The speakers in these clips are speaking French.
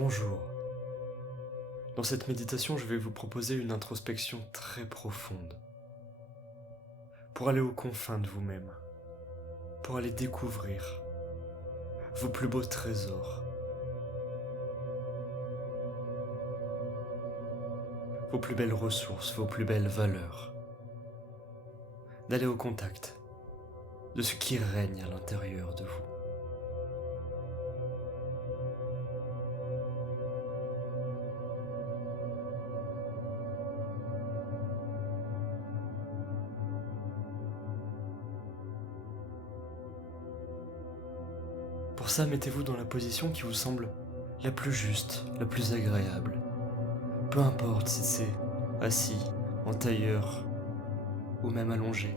Bonjour. Dans cette méditation, je vais vous proposer une introspection très profonde pour aller aux confins de vous-même, pour aller découvrir vos plus beaux trésors, vos plus belles ressources, vos plus belles valeurs, d'aller au contact de ce qui règne à l'intérieur de vous. Pour ça, mettez-vous dans la position qui vous semble la plus juste, la plus agréable. Peu importe si c'est assis, en tailleur ou même allongé.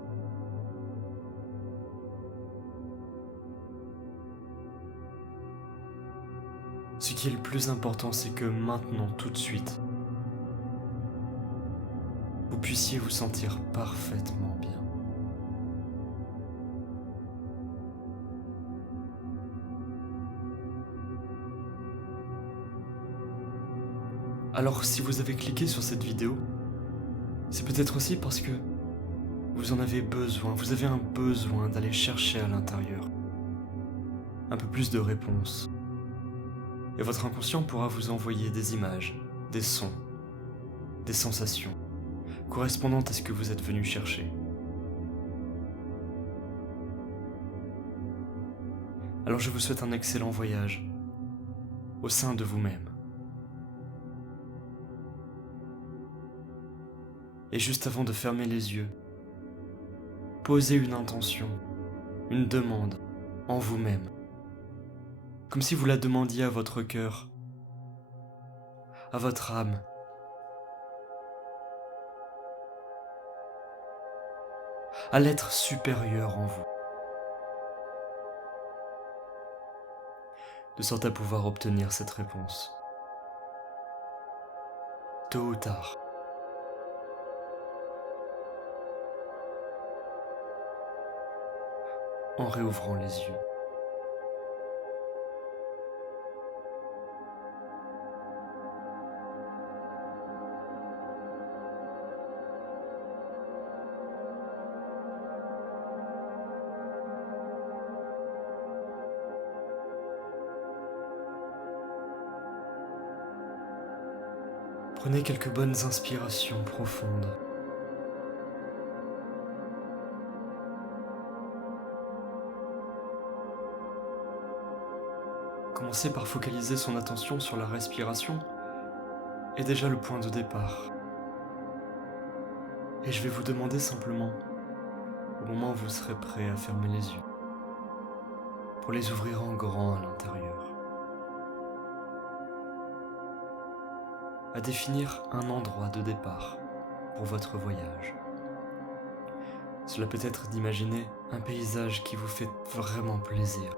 Ce qui est le plus important, c'est que maintenant, tout de suite, vous puissiez vous sentir parfaitement bien. Alors si vous avez cliqué sur cette vidéo, c'est peut-être aussi parce que vous en avez besoin, vous avez un besoin d'aller chercher à l'intérieur un peu plus de réponses. Et votre inconscient pourra vous envoyer des images, des sons, des sensations correspondantes à ce que vous êtes venu chercher. Alors je vous souhaite un excellent voyage au sein de vous-même. Et juste avant de fermer les yeux, posez une intention, une demande en vous-même, comme si vous la demandiez à votre cœur, à votre âme, à l'être supérieur en vous, de sorte à pouvoir obtenir cette réponse, tôt ou tard. En réouvrant les yeux. Prenez quelques bonnes inspirations profondes. Commencez par focaliser son attention sur la respiration est déjà le point de départ. Et je vais vous demander simplement, au moment où vous serez prêt à fermer les yeux, pour les ouvrir en grand à l'intérieur, à définir un endroit de départ pour votre voyage. Cela peut être d'imaginer un paysage qui vous fait vraiment plaisir,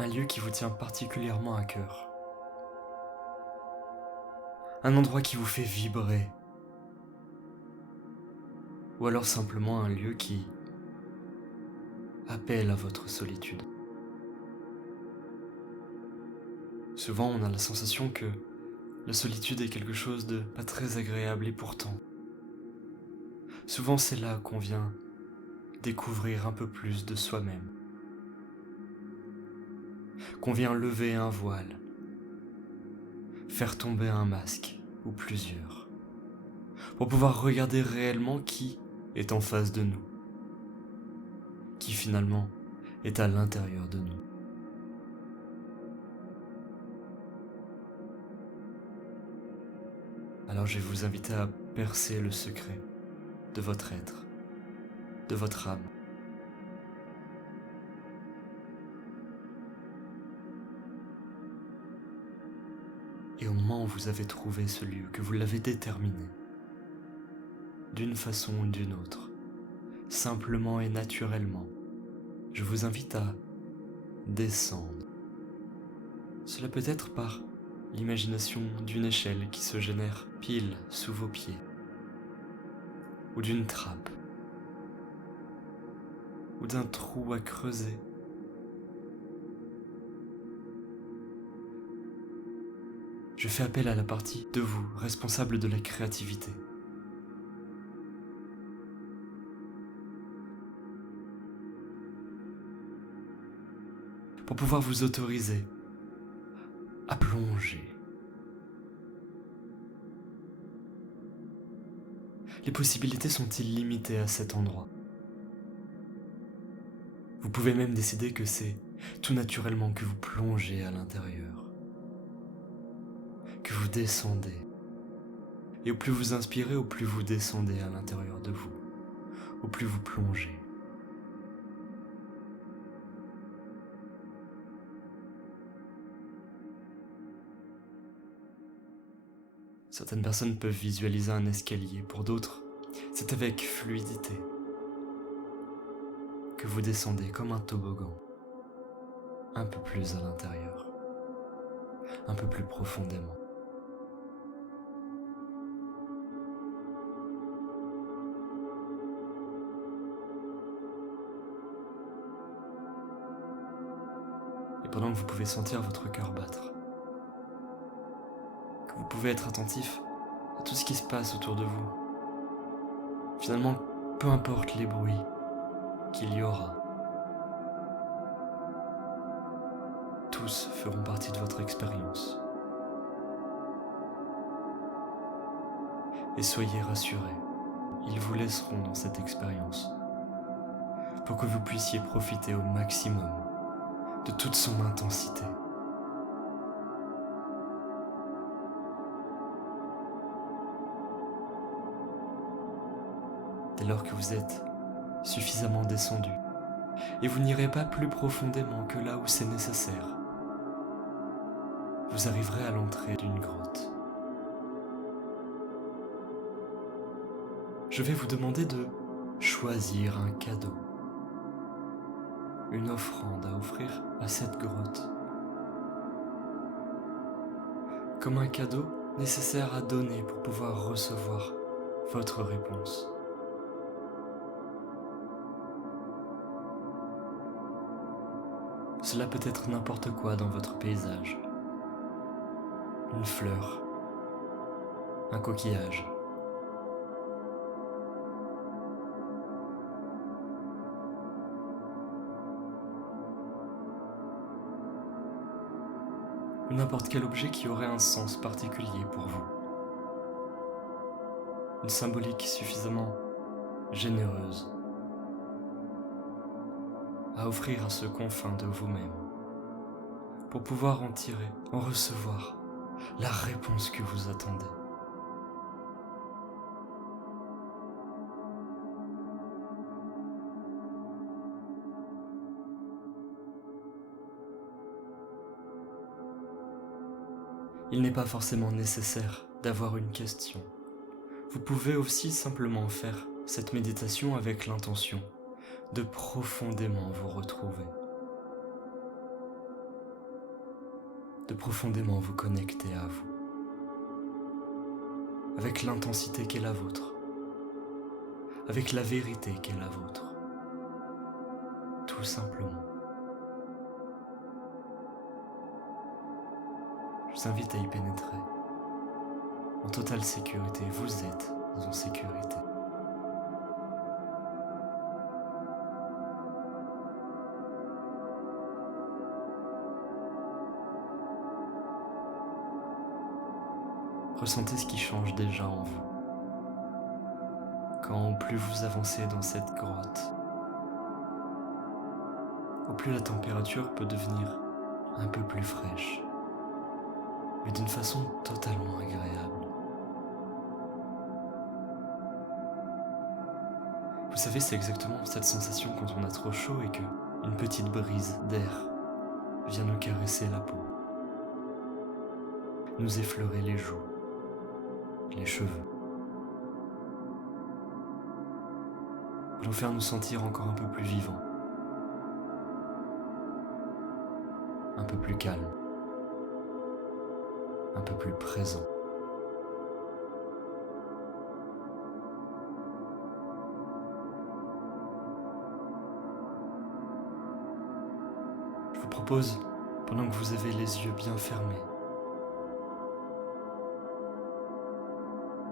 un lieu qui vous tient particulièrement à cœur, un endroit qui vous fait vibrer, ou alors simplement un lieu qui appelle à votre solitude. Souvent, on a la sensation que la solitude est quelque chose de pas très agréable et pourtant, souvent c'est là qu'on vient découvrir un peu plus de soi-même, qu'on vient lever un voile, faire tomber un masque ou plusieurs, pour pouvoir regarder réellement qui est en face de nous, qui finalement est à l'intérieur de nous. Alors je vais vous inviter à percer le secret de votre être, de votre âme. Et au moment où vous avez trouvé ce lieu, que vous l'avez déterminé, d'une façon ou d'une autre, simplement et naturellement, je vous invite à descendre. Cela peut être par l'imagination d'une échelle qui se génère pile sous vos pieds, ou d'une trappe, ou d'un trou à creuser. je fais appel à la partie de vous, responsable de la créativité. Pour pouvoir vous autoriser à plonger. Les possibilités sont illimitées à cet endroit. Vous pouvez même décider que c'est tout naturellement que vous plongez à l'intérieur, que vous descendez. Et au plus vous inspirez, au plus vous descendez à l'intérieur de vous, au plus vous plongez. Certaines personnes peuvent visualiser un escalier, pour d'autres, c'est avec fluidité que vous descendez comme un toboggan, un peu plus à l'intérieur, un peu plus profondément. Et pendant que vous pouvez sentir votre cœur battre, que vous pouvez être attentif à tout ce qui se passe autour de vous, finalement, peu importe les bruits qu'il y aura, tous feront partie de votre expérience. Et soyez rassurés, ils vous laisseront dans cette expérience pour que vous puissiez profiter au maximum de toute son intensité. Dès lors que vous êtes suffisamment descendu, et vous n'irez pas plus profondément que là où c'est nécessaire, vous arriverez à l'entrée d'une grotte. Je vais vous demander de choisir un cadeau, une offrande à offrir à cette grotte, comme un cadeau nécessaire à donner pour pouvoir recevoir votre réponse. Cela peut être n'importe quoi dans votre paysage. Une fleur, un coquillage, ou n'importe quel objet qui aurait un sens particulier pour vous. Une symbolique suffisamment généreuse à offrir à ce confin de vous-même, pour pouvoir en tirer, en recevoir la réponse que vous attendez. Il n'est pas forcément nécessaire d'avoir une question. Vous pouvez aussi simplement faire cette méditation avec l'intention de profondément vous retrouver, de profondément vous connecter à vous, avec l'intensité qui est la vôtre, avec la vérité qui est la vôtre, tout simplement. Je vous invite à y pénétrer. En totale sécurité, vous êtes en sécurité. Ressentez ce qui change déjà en vous. Quand au plus vous avancez dans cette grotte, au plus la température peut devenir un peu plus fraîche, mais d'une façon totalement agréable. Vous savez, c'est exactement cette sensation quand on a trop chaud et que une petite brise d'air vient nous caresser la peau, nous effleurer les joues, les cheveux, pour nous faire nous sentir encore un peu plus vivants, un peu plus calmes, un peu plus présents. Je vous propose, pendant que vous avez les yeux bien fermés,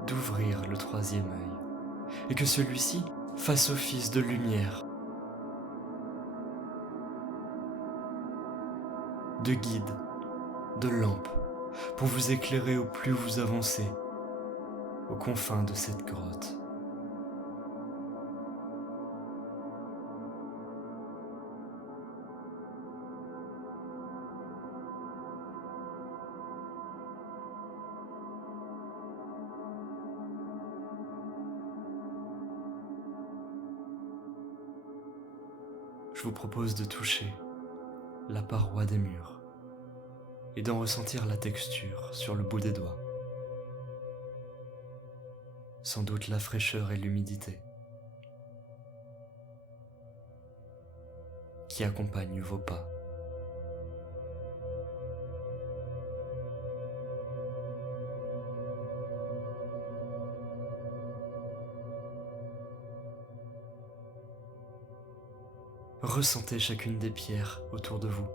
d'ouvrir le troisième œil, et que celui-ci fasse office de lumière, de guide, de lampe, pour vous éclairer au plus vous avancez, aux confins de cette grotte. Je vous propose de toucher la paroi des murs et d'en ressentir la texture sur le bout des doigts. Sans doute la fraîcheur et l'humidité qui accompagnent vos pas. Ressentez chacune des pierres autour de vous.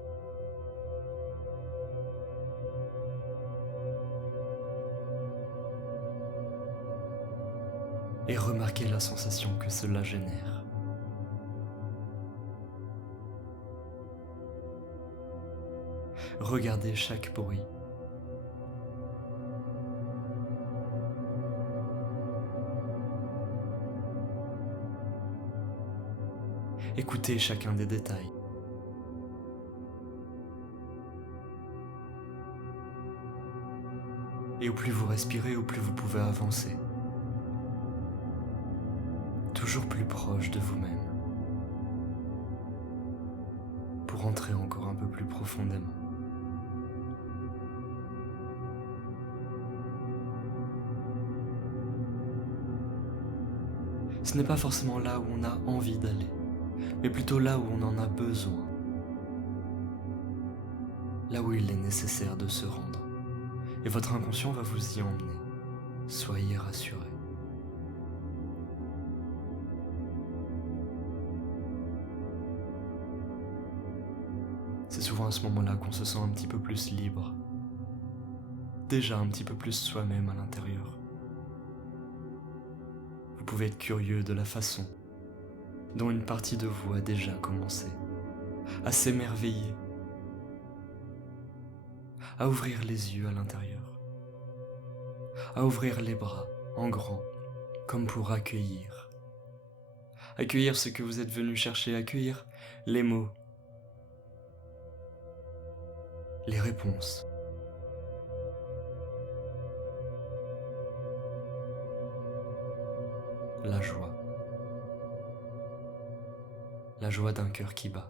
Et remarquez la sensation que cela génère. Regardez chaque bruit. Écoutez chacun des détails. Et au plus vous respirez, au plus vous pouvez avancer. Toujours plus proche de vous-même. Pour entrer encore un peu plus profondément. Ce n'est pas forcément là où on a envie d'aller, mais plutôt là où on en a besoin. Là où il est nécessaire de se rendre. Et votre inconscient va vous y emmener. Soyez rassurés. C'est souvent à ce moment-là qu'on se sent un petit peu plus libre. Déjà un petit peu plus soi-même à l'intérieur. Vous pouvez être curieux de la façon dont une partie de vous a déjà commencé à s'émerveiller, à ouvrir les yeux à l'intérieur, à ouvrir les bras en grand, comme pour accueillir. Accueillir ce que vous êtes venu chercher, accueillir les mots, les réponses. La joie d'un cœur qui bat.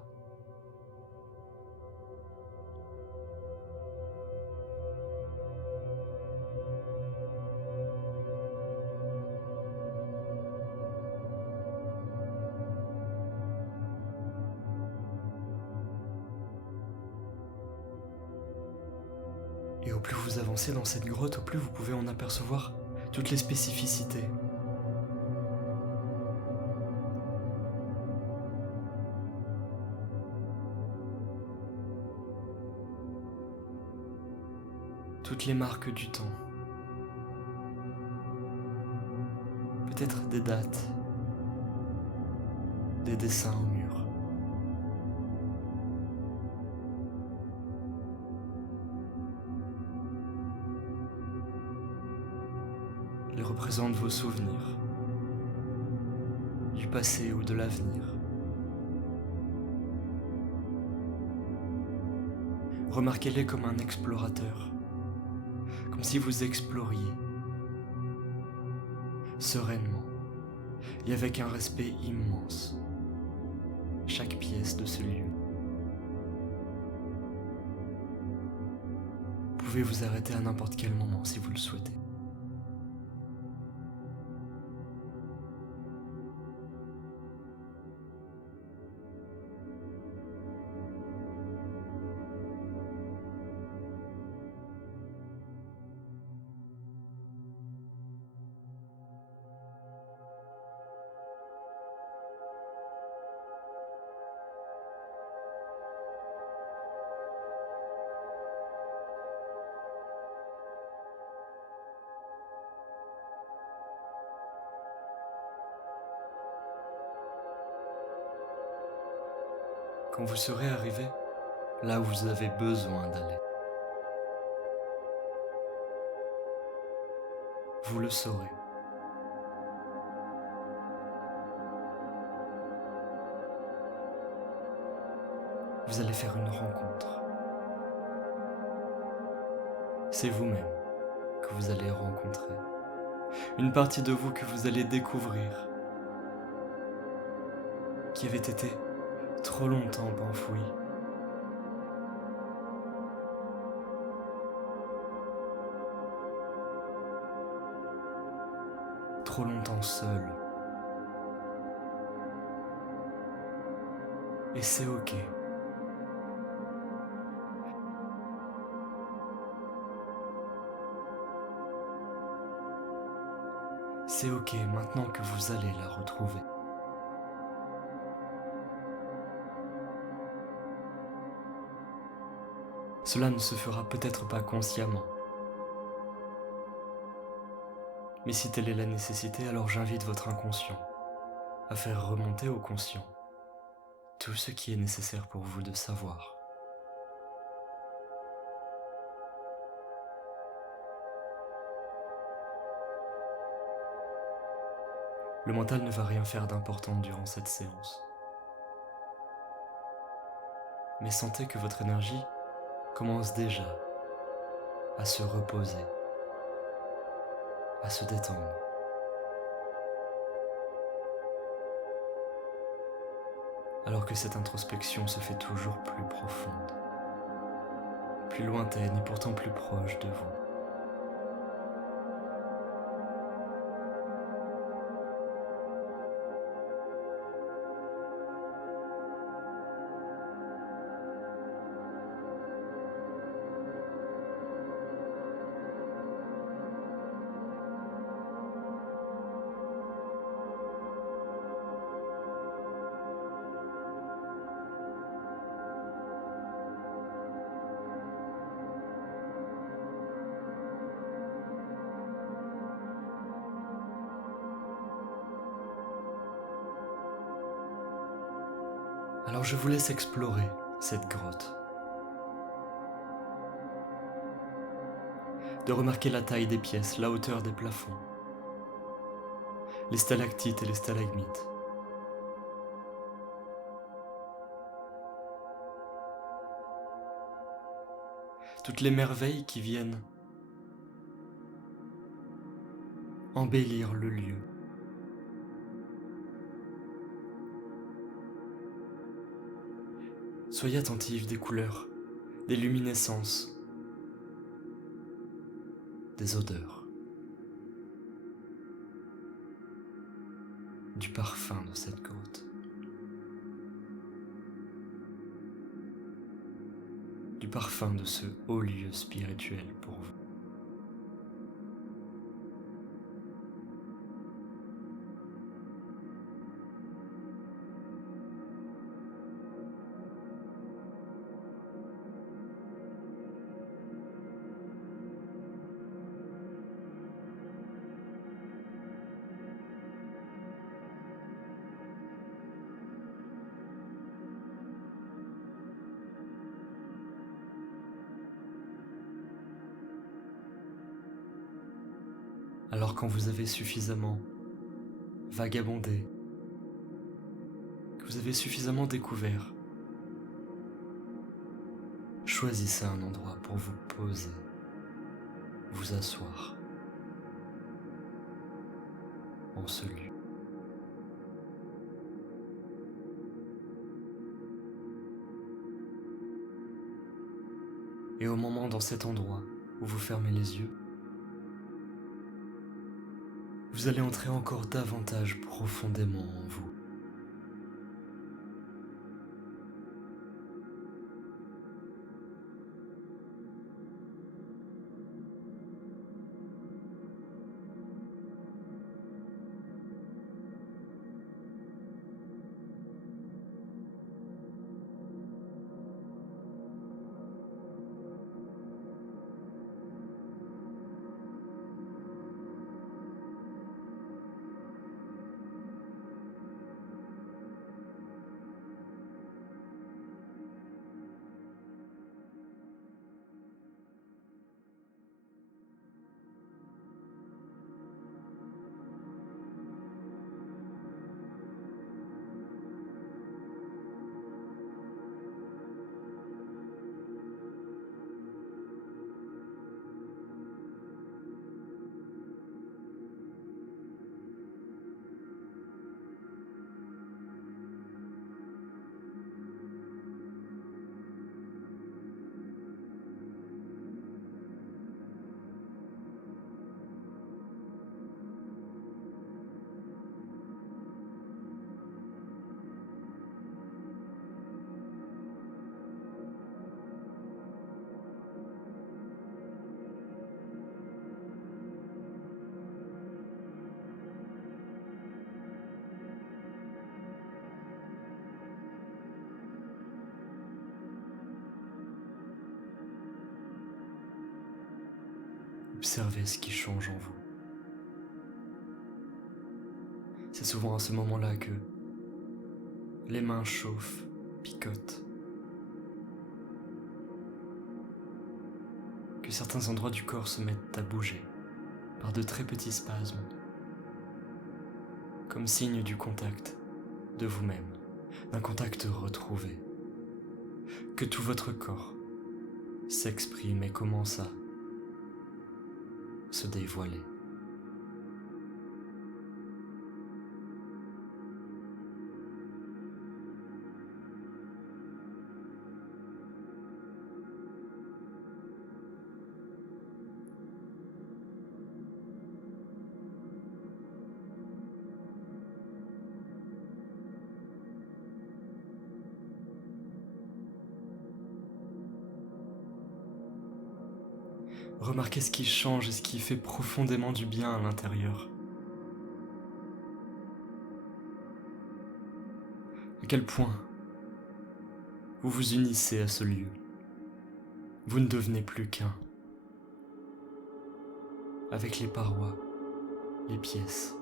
Et au plus vous avancez dans cette grotte, au plus vous pouvez en apercevoir toutes les spécificités. Toutes les marques du temps. Peut-être des dates, des dessins au mur. Ils représentent vos souvenirs, du passé ou de l'avenir. Remarquez-les comme un explorateur, comme si vous exploriez, sereinement et avec un respect immense, chaque pièce de ce lieu. Vous pouvez vous arrêter à n'importe quel moment si vous le souhaitez. Quand vous serez arrivé là où vous avez besoin d'aller, vous le saurez. Vous allez faire une rencontre. C'est vous-même que vous allez rencontrer. Une partie de vous que vous allez découvrir, qui avait été trop longtemps enfouie. Trop longtemps seul. Et c'est ok. C'est ok maintenant que vous allez la retrouver. Cela ne se fera peut-être pas consciemment. Mais si telle est la nécessité, alors j'invite votre inconscient à faire remonter au conscient tout ce qui est nécessaire pour vous de savoir. Le mental ne va rien faire d'important durant cette séance. Mais sentez que votre énergie commence déjà à se reposer, à se détendre. Alors que cette introspection se fait toujours plus profonde, plus lointaine et pourtant plus proche de vous. Alors je vous laisse explorer cette grotte, de remarquer la taille des pièces, la hauteur des plafonds, les stalactites et les stalagmites. Toutes les merveilles qui viennent embellir le lieu. Soyez attentifs des couleurs, des luminescences, des odeurs, du parfum de cette grotte, du parfum de ce haut lieu spirituel pour vous. Alors quand vous avez suffisamment vagabondé, que vous avez suffisamment découvert, choisissez un endroit pour vous poser, vous asseoir en ce lieu. Et au moment dans cet endroit où vous fermez les yeux, vous allez entrer encore davantage profondément en vous. Observez ce qui change en vous. C'est souvent à ce moment-là que les mains chauffent, picotent, que certains endroits du corps se mettent à bouger par de très petits spasmes, comme signe du contact de vous-même, d'un contact retrouvé, que tout votre corps s'exprime et commence à se dévoiler. Remarquez ce qui change et ce qui fait profondément du bien à l'intérieur. À quel point vous vous unissez à ce lieu. Vous ne devenez plus qu'un. Avec les parois, les pièces.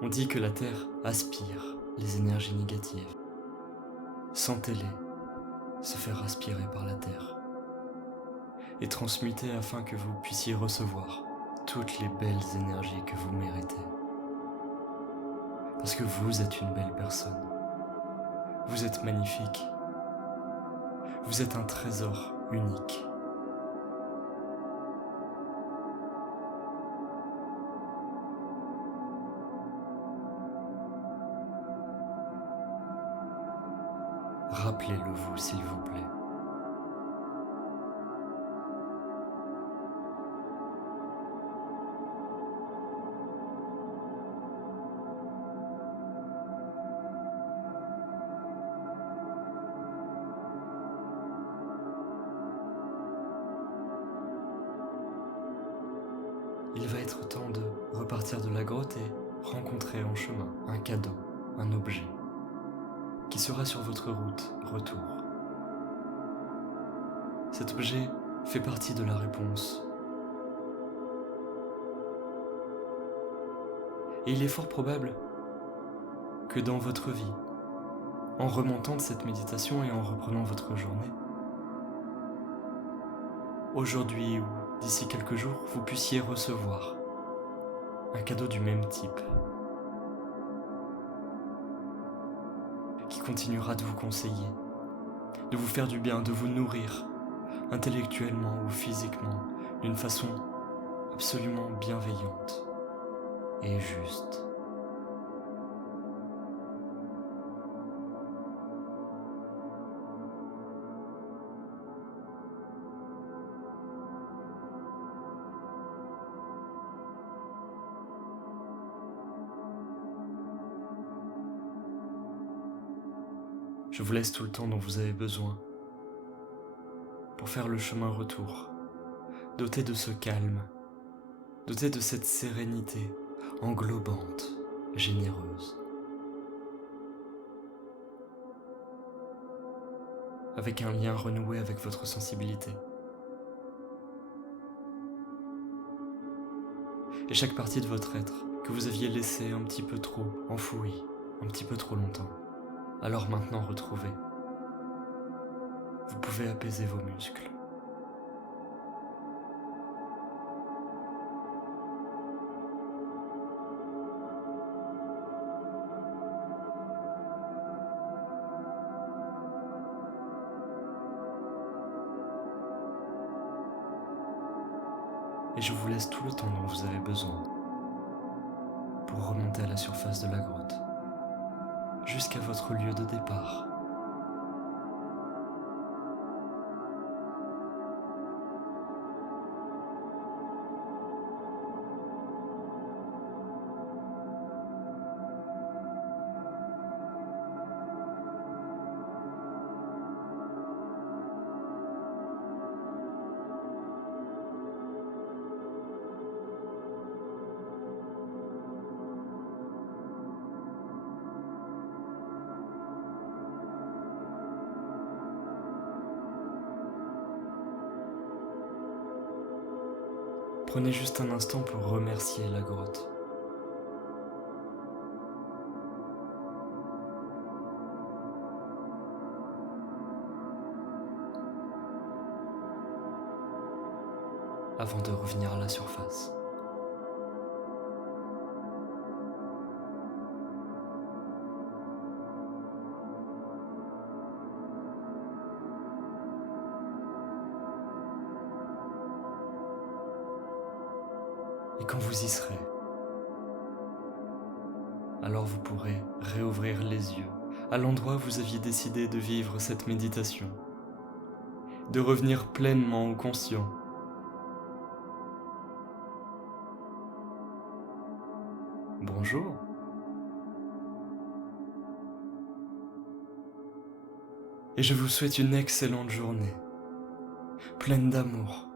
On dit que la Terre aspire les énergies négatives. Sentez-les se faire aspirer par la Terre et transmuter afin que vous puissiez recevoir toutes les belles énergies que vous méritez. Parce que vous êtes une belle personne. Vous êtes magnifique. Vous êtes un trésor unique. Rappelez-le vous, s'il vous plaît. Il va être temps de repartir de la grotte et rencontrer en chemin un cadeau, un objet, qui sera sur votre route retour. Cet objet fait partie de la réponse. Et il est fort probable que dans votre vie, en remontant de cette méditation et en reprenant votre journée, aujourd'hui ou d'ici quelques jours, vous puissiez recevoir un cadeau du même type, qui continuera de vous conseiller, de vous faire du bien, de vous nourrir, intellectuellement ou physiquement, d'une façon absolument bienveillante et juste. Je vous laisse tout le temps dont vous avez besoin pour faire le chemin retour, doté de ce calme, doté de cette sérénité englobante, généreuse, avec un lien renoué avec votre sensibilité. Et chaque partie de votre être que vous aviez laissée un petit peu trop enfouie, un petit peu trop longtemps, alors maintenant retrouvez. Vous pouvez apaiser vos muscles. Et je vous laisse tout le temps dont vous avez besoin pour remonter à la surface de la grotte, jusqu'à votre lieu de départ. Prenez juste un instant pour remercier la grotte. Avant de revenir à la surface. Et quand vous y serez, alors vous pourrez réouvrir les yeux à l'endroit où vous aviez décidé de vivre cette méditation, de revenir pleinement au conscient. Bonjour. Et je vous souhaite une excellente journée, pleine d'amour.